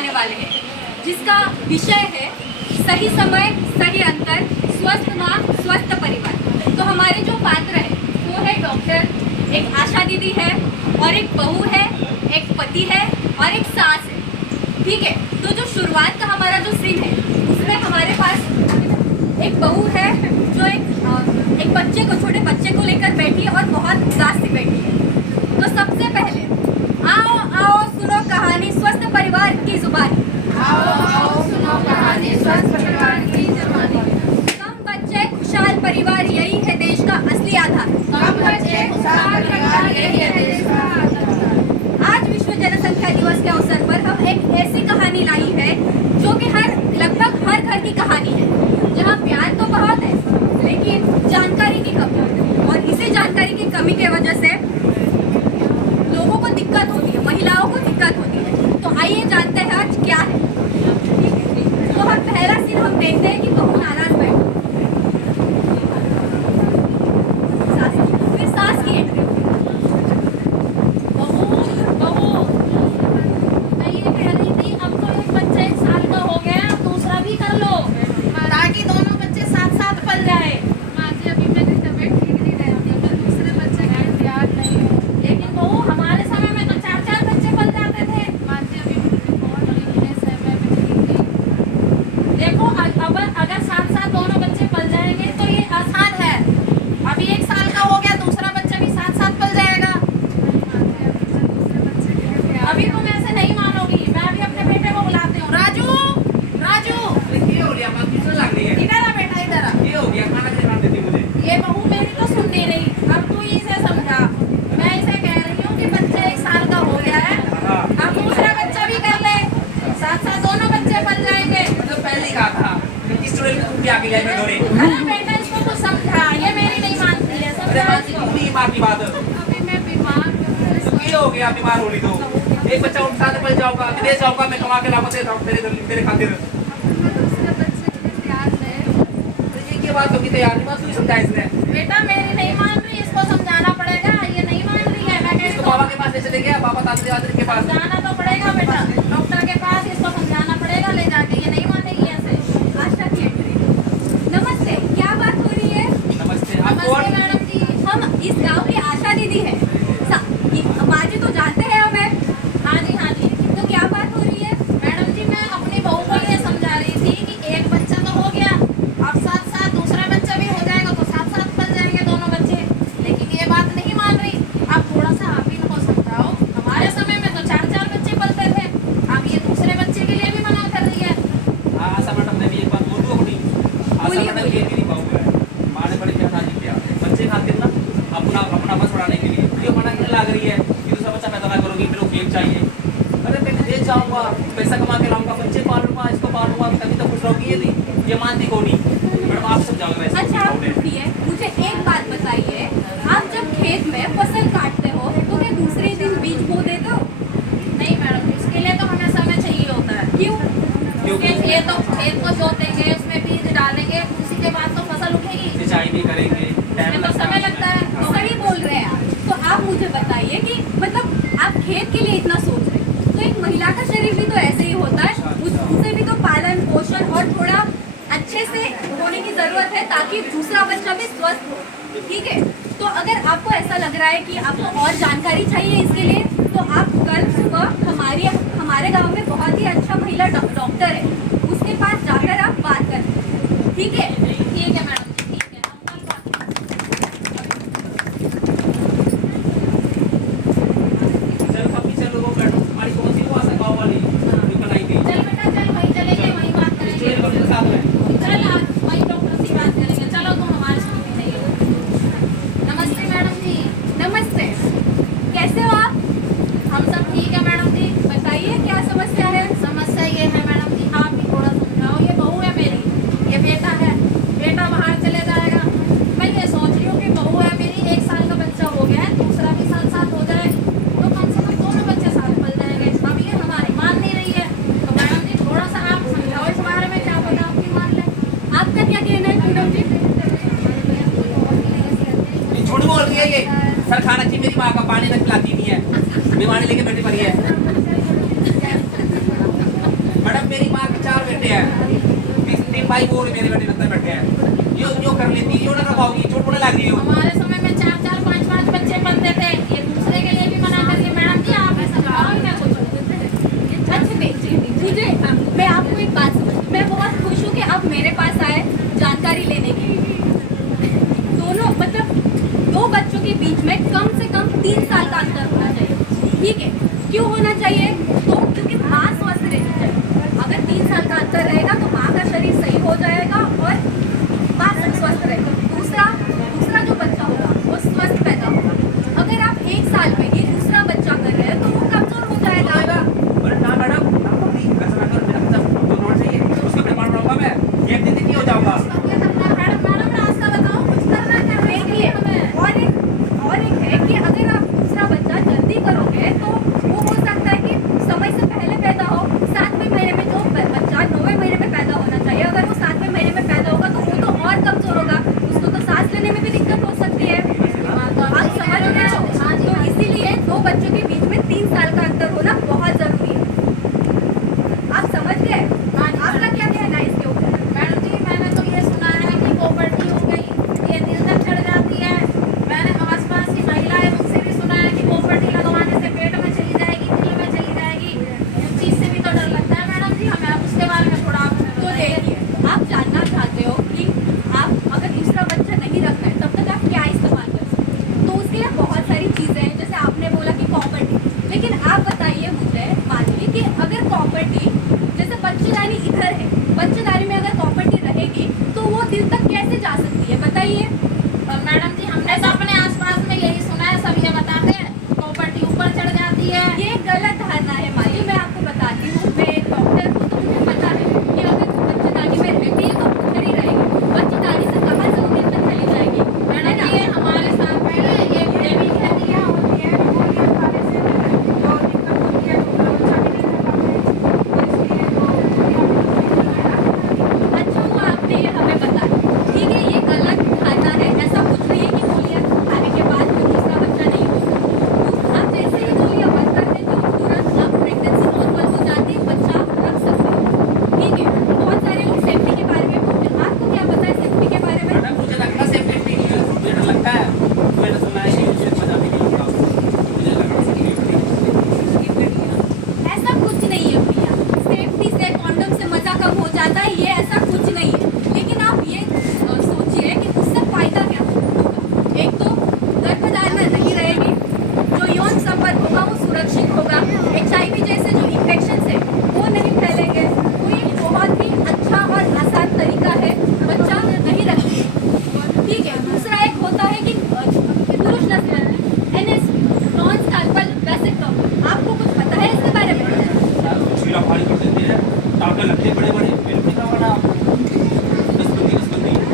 सिखाने वाले हैं, जिसका विषय है सही समय सही अंतर, स्वस्थ माँ स्वस्थ परिवार। तो हमारे जो पात्र है वो है डॉक्टर, एक आशा दीदी है, और एक बहू है, एक पति है और एक सास है। ठीक है, तो जो शुरुआत का हमारा जो सीन है उसमें हमारे पास एक बहू है जो एक बच्चे को, छोटे बच्चे को लेकर बैठी है और बहुत उदास सी बैठी है। तो सबसे पहले आओ आओ सुनो कहानी स्वस्थ परिवार की जुबानी। आओ आओ सुनो कहानी स्वस्थ परिवार की जुबानी। कम बच्चे खुशहाल परिवार यही है देश का असली आधार। कम बच्चे खुशहाल परिवार यही है देश का आधार। आज विश्व जनसंख्या दिवस के अवसर पर हम एक ऐसी कहानी लाई है जो कि लगभग हर घर की कहानी है, जहाँ प्यार तो बहुत है लेकिन जानकारी की कमी है, और इसी जानकारी की कमी की वजह से लोगों को दिक्कत होती है, महिलाओं को दिक्कत होती है। तो आइए जानते हैं आज क्या है। तो हम पहला सीन हम देखते हैं कि बहू नाराज बैठी, फिर सास की एंट्री। बहू मैं ये कह रही थी, अब तो एक बच्चा 1 साल का हो गया, अब दूसरा भी कर लो ताकि दोनों बच्चे साथ साथ पल जाए। माँ जी अभी मेरी तबीयत ठीक नहीं रहती, मैं दूसरे बच्चे का इंतजार नहीं हूँ। लेकिन बहू हमारे समय में तो 4-4 बच्चे पल जाते थे। माँ जी अभी मुझे बहुत वीकनेस है, मैं ठीक नहीं। देखो अब अगर साथ साथ दोनों बच्चे पल जाएंगे तो ये आसान है। अभी 1 साल का हो गया, दूसरा बच्चा भी साथ साथ पल जाएगा। माँ जी अभी मैं दूसरे बच्चे के लिए तैयार अभी तुम ऐसे नहीं मानोगी, मैं अभी अपने बेटे को बुलाती हूँ। राजू, राजू ये हो गया, बात किससे लग रही है? इधर आ बेटा, इधर आ। ये हो गया, खाना खिला देती मुझे। ये बहू मेरी तो सुन नहीं रही, अब तू इसे समझा। मैं इसे कह रही हूँ कि बच्चे 1 साल का हो गया है, अब दूसरा बच्चा भी कर ले, साथ साथ दोनों बच्चे पल जाएंगे। तो पहले ही कहा था कि इस स्टोरी में तुम क्या किया है दोरे? अरे बेटा इसको कुछ समझा, ये मेरी नहीं मानती है, अरे समझा माँ जी इसको। क्यों नहीं माँ की बात? अभी मैं बीमार हूँ। तो ये हो गया, बीमार होली तो एक बच्चा उनके साथ पल जाऊंगा, विदेश जाऊंगा, मैं कमा के लापत देता हूँ तेरे खातिर। मैं दूसरे बच्चे के लिए तैयार नहीं हूँ। तो ये क्या बात होगी? तैयार नहीं, बात नहीं समझा इसने। बेटा मेरी नहीं मान रही, इसको समझाना पड़ेगा, ये नहीं मान रही है। मैं इसको कहती बाबा के पास ले चले गया, बाबा तांत्रिक के पास। जाना तो पड़ेगा बेटा, डॉक्टर के पास इसको समझाना पड़ेगा ले जाके, ये नहीं मानेगी ऐसे। आशा की एंट्री। नमस्ते, क्या बात हो रही है? नमस्ते, आप नमस्ते कौन? मैडम जी। हम इस गांव की आशा दीदी है। माँ जी तो जानते हैं हमें। हाँ जी, हाँ जी। तो क्या बात हो रही है? मैडम जी मैं अपनी बहू को ये समझा रही थी कि एक बच्चा तो हो गया, अब साथ साथ दूसरा बच्चा भी हो जाएगा तो साथ साथ पल जाएंगे दोनों बच्चे। लेकिन ये बात नहीं मान रही। आप थोड़ा सा आप ही इनको समझाओ, हमारे समय में तो 4-4 बच्चे पलते थे, अब ये दूसरे बच्चे के लिए भी मना कर रही है। हाँ, आशा मैडम ने भी एक बात बोल दूँ अपनी। आशा मैडम ये नहीं पाऊंगा, माँ ने बड़े प्यार से किया बच्चे खातिर ना, अपना बस बढ़ाने के लिए ये मना करने लग रही है कि दूसरा बच्चा पैदा ना करोगी, मेरे को केक चाहिए। अरे मैं विदेश जाऊंगा, पैसा कमा के लाऊंगा, बच्चे पालूंगा, इसको पालूंगा, तभी तो खुश रहोगी। ये मानती को नहीं। मैडम आप समझाओगे वैसे? अच्छा आप रुकिए, मुझे एक बात बताइए, आप जब खेत में फसल काटते हो तो क्या दूसरे दिन बीज बो देते हो? नहीं मैडम, इसके लिए तो हमें समय चाहिए होता है। क्यों? क्योंकि खेत को जोतेंगे, उसमें बीज डालेंगे, उसी के बाद तो फसल उठेगी, सिंचाई भी करेंगे, इसमें तो समय लगता है। तो सही बोल रहे हैं आप। तो आप मुझे बताइए कि मतलब आप खेत के लिए इतना सोच रहे हैं, तो एक महिला का शरीर भी तो ऐसे ही होता है, उसे भी तो पालन पोषण और थोड़ा अच्छे से होने की जरूरत है ताकि दूसरा बच्चा भी स्वस्थ हो। ठीक है, तो अगर आपको ऐसा लग रहा है कि आपको और जानकारी चाहिए इसके लिए, तो आप कल सुबह हमारे गांव में बहुत ही अच्छा महिला डॉक्टर है, उसके पास जाकर आप बात करें। ठीक है? ठीक है मैडम जी, ठीक है, हम कल बात चलो कभी चलो वो मैडम हमारी कौन सी वो आशा गाँव वाली जो कल आई थी। चल बेटा चल, वहीं चलेंगे, वहीं बात स्टोरी करेंगे। बच्चे के साथ में। चल आज वहीं डॉक्टर से बात करेंगे। चलो तुम हमारे स्कूल में नहीं। नमस्ते मैडम जी। नमस्ते, कैसे हो आप? हम सब ठीक है मैडम जी। बताइए क्या समस्या है? समस्या ये है मैडम जी, आप भी थोड़ा समझाओ। ये बहू है मेरी, ये बेटा है, बेटा बाहर चले जाएगा। मैं ये सोच रही हूँ कि बहू है मेरी, 1 साल का बच्चा हो गया है, दूसरा भी साथ साथ हो जाए तो कम से कम दोनों बच्चे साथ पल जाएंगे। अब ये हमारी मान नहीं रही है, तो मैडम जी थोड़ा सा आप समझाओ इस बारे में, क्या पता आपकी मान ले। आपका क्या कहना है पूनम जी? ये झूठ बोल रही है ये। सर खाना चाहिए, मेरी माँ का पानी तक पिलाती नहीं है, बीमारी लेके बैठी पड़ी है। भाई वो मेरे बेटे लगता है बैठे हैं यो कर लेती है, यो ना कर पाओगी, चोट पड़ने लग रही हो। हमारे समय में 4-4 5-5 बच्चे पढ़ते थे, ये दूसरे के लिए भी मना करके मैडम जी आप ऐसा करो ही ना कुछ। अच्छा नहीं, मुझे मैं आपको एक बात समझ, मैं बहुत खुश हूँ कि आप मेरे पास आए जानकारी लेने के लिए। दोनों मतलब दो बच्चों के बीच में कम से कम 3 साल का अंतर होना चाहिए, ठीक है? क्यों होना चाहिए? तो क्योंकि माँ स्वस्थ रहनी चाहिए। अगर 3 साल का अंतर रहेगा तो माँ का शरीर सही हो जाएगा और माँ स्वस्थ रहेगा। दूसरा जो बच्चा होगा वो स्वस्थ पैदा होगा। अगर आप 1 साल में ही दूसरा बच्चा कर रहे हैं तो वो कमजोर हो जाएगा। ना मैडम, ऐसा ना कर, मेरा बच्चा कमजोर होना चाहिए, उसका प्रमाण बनाऊंगा मैं, एक दिन नहीं हो जाऊंगा। मैडम रास्ता बताओ, कुछ करना क्या है देखिए, और एक है कि अगर आप दूसरा बच्चा जल्दी करोगे तो वो हो सकता है कि समय से पहले पैदा हो। 7वें महीने में जो बच्चा 9वें महीने में पैदा होना चाहिए, अगर वो 7वें महीने में पैदा होगा तो वो तो और कमजोर होगा, उसको तो सांस लेने में भी दिक्कत हो सकती है। आप समझ रहे हो? तो इसीलिए दो बच्चों के बीच में 3 साल का अंतर होना बहुत जरूरी है। आप समझ गए? आपका क्या कहना है इसके ऊपर? मैडम जी मैंने तो ये सुना है कि पोवर्टी हो गई, ये दिल तक चढ़ जाती है। मैंने आसपास की महिलाएं उनसे भी सुना है कि पोवर्टी लगवाने से पेट में चली जाएगी, दिल में चली जाएगी। उस चीज से भी तो डर लगता है मैडम जी हमें। आप उसके बारे में थोड़ा आप तो देखिए, आप जानना चाहते हो कि आप अगर दूसरा बच्चा नहीं रखना है तब तक आप क्या इस्तेमाल कर सकते हैं? तो उसके लिए बहुत सारी चीज़ें हैं, जैसे आपने बोला कि प्रॉपर्टी। लेकिन आप बताइए मुझे, मानिए कि अगर प्रॉपर्टी जैसे बच्चेदानी इधर है, बच्चेदानी में अगर प्रॉपर्टी रहेगी तो वो दिल तक कैसे जा सकती है बताइए? मैडम जी हमने तो अपने आसपास में यही सुना है, सब ये बताते हैं प्रॉपर्टी ऊपर चढ़ जाती है। ये गलत धारणा है माली। मैं आपको बताती हूँ, मैं एक डॉक्टर हूँ तो मुझे पता है कि अगर बच्चेदानी में रहती है तो उधर ही रहेगी, बच्चेदानी से कहाँ से वो दिल तक चली जाएगी? मैडम जी ये हमारे साथ में ये भी कहतियाँ होती है, वो ये हमारे से जो दिक्कत होती है तो बच्चा भी नहीं कर पाते, इसलिए अच्छा हुआ आपने ये हमें बताया, ठीक है? ये गलत धारणा है, ऐसा कुछ नहीं है कि गोलियां खाने के बाद भी दूसरा बच्चा नहीं होता। आप जैसे ही गोलियां बंद कर देते हो तुरंत आप प्रेगनेंसी नॉर्मल हो जाती है, बच्चा आप रख सकते हो, ठीक है? बहुत सारे लोग सेफ्टी के बारे में बोलते हैं, आपको क्या पता है सेफ्टी के बारे में? मैडम मुझे लगता है सेफ्टी नहीं है, मुझे डर लगता है, मैंने सुना है कि उसे मजा भी नहीं होगा, मुझे लग रहा है सेफ्टी। ऐसा कुछ नहीं है भैया, सेफ्टी से कॉन्डम से मजा कम हो जाता है, ये ऐसा कुछ नहीं है। लेकिन आप ये सोचिए कि उससे फायदा क्या होगा? एक तो गर्भधारणा नहीं रहेगी, जो यौन संपर्क होगा वो सुरक्षित होगा, HIV जैसे जो इन्फेक्शन है वो नहीं फैलेंगे। तो ये बहुत ही अच्छा और आसान तरीका है बच्चा नहीं रखने का, ठीक है? दूसरा एक होता है कि पुरुष नस्ल NSV, नॉन स्टार्पल वैसेक्टोमी। आपको कुछ पता है इसके बारे में? छीला फाड़ी कर देते हैं, टाँके लगते हैं बड़े-बड़े, फिर नहीं करवाना आपको। नसबंदी,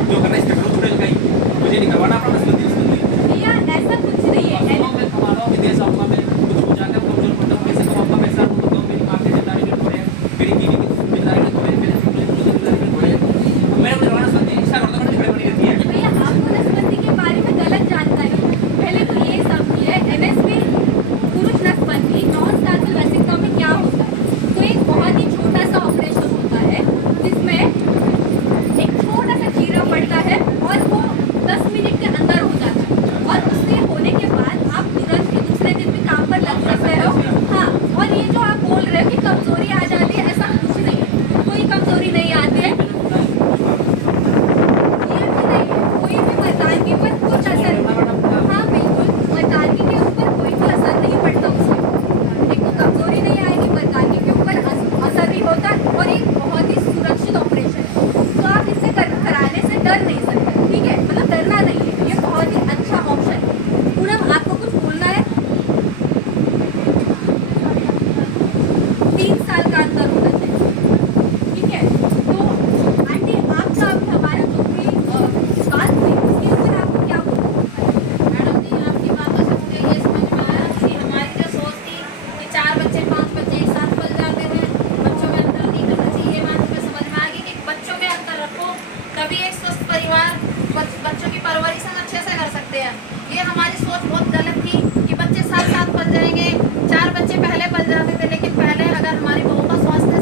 जो करना है इसके करो, छोटे लगाई, मुझे नहीं करवाना अपना नसबंदी। भैया ऐसा कुछ नहीं है। मैं कमा रहा हूँ, विदेश आऊँगा मैं, कुछ हो जाकर कमजोर पड़ता हूँ, कैसे कमाऊँगा पैसा? तो मेरी माँ की जिम्मेदारी में थोड़े, मेरी बीवी की जिम्मेदारी में थोड़े, मेरे छोटे जिम्मेदारी में थोड़े। मैंने मुझे करवाना नसबंदी इच्छा करता हूँ, बड़ी बड़ी रहती है। भैया आपको नसबंदी के बारे में गलत जानकारी है। पहले तो ये समझिए NSV पुरुष नसबंदी नॉन स्टार्पल वैसेक्टोमी क्या होता है? तो एक बहुत ही छोटा सा ऑपरेशन होता है जिसमें एक छोटा सा चीरा पड़ता है और वो 10 मिनट के अंदर हो जाता है, और उससे होने के बाद आप तुरंत ही दूसरे दिन भी काम पर लग सकते हो। हाँ, और ये जो आप बोल रहे हो कि कमजोरी आ जाती है, ऐसा कुछ नहीं है, कोई कमजोरी नहीं आती है, ये भी नहीं है, कोई भी मर्दानगी पर कुछ असर, हाँ बिल्कुल, मर्दानगी के ऊपर कोई भी असर नहीं पड़ता उससे। एक तो कमजोरी नहीं आएगी, मर्दानगी के ऊपर असर नहीं होता, और एक बहुत ही सुरक्षित ऑपरेशन है, तो आप इसे कराने से डर नहीं सकते, ठीक है? मतलब डरना नहीं है, ये बहुत ही अच्छा ऑप्शन है। पूनम आपको कुछ बोलना है? 3 साल का अंतर होना चाहिए, ठीक है? तो आंटी आपका अभी हमारा जो भी बात हुई उसके ऊपर आपको क्या बोलना है? मैडम जी आपकी बातों से मुझे ये समझ में आया कि हमारी जो सोच थी कि 4 बच्चे 5 बच्चे एक साथ पल जाते हैं, बच्चों में अंतर नहीं करना चाहिए, ये बात मुझे समझ में आ गई कि बच्चों में अंतर रखो, तभी एक स्वस्थ परिवार बच्चों की परवरिश हम अच्छे से कर सकते हैं। ये हमारी सोच बहुत गलत थी कि बच्चे साथ साथ पल जाएंगे, 4 बच्चे पहले पल जाते थे, लेकिन पहले अगर हमारी बहू का स्वास्थ्य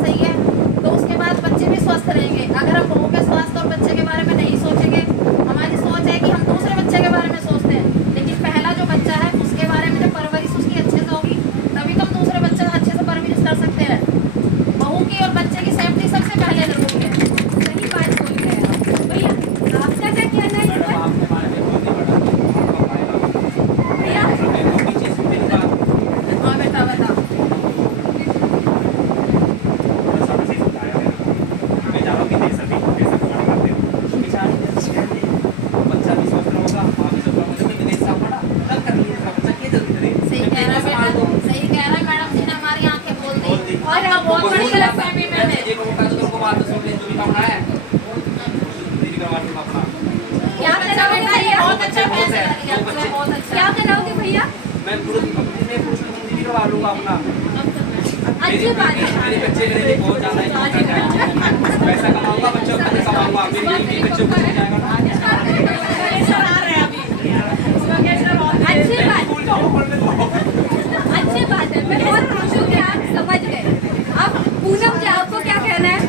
बहुत बड़ी गलतफहमी में है। एक मौका तो तुमको बात सुन ले, जो भी करना है दीदी करवा दूंगा अपना। क्या कराओगे भैया? बहुत अच्छा फैसला किया तुमने, बहुत अच्छा। क्या कराओगे भैया? मैं दीदी करवा लूंगा अपना। अच्छी बात है। मेरे बच्चे मेरे लिए बहुत ज्यादा इम्पोर्टेंट है। पैसा कमाऊंगा, बच्चों को कमाऊंगा, मेरे बच्चों को जाएगा ना। प्रेशर आ रहा है अभी, उसका प्रेशर बहुत है। अच्छी बात, अच्छी बात है। मैं बहुत खुश हूँ कि आप समझ गए। अब पूनम जी, आपको क्या कहना है?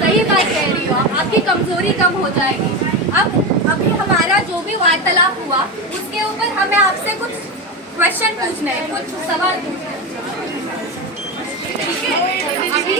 सही बात कह रही हो, आपकी कमजोरी कम हो जाएगी। अब अभी हमारा जो भी वार्तालाप हुआ उसके ऊपर हमें आपसे कुछ क्वेश्चन पूछने हैं, कुछ सवाल पूछने हैं। ठीक है, अभी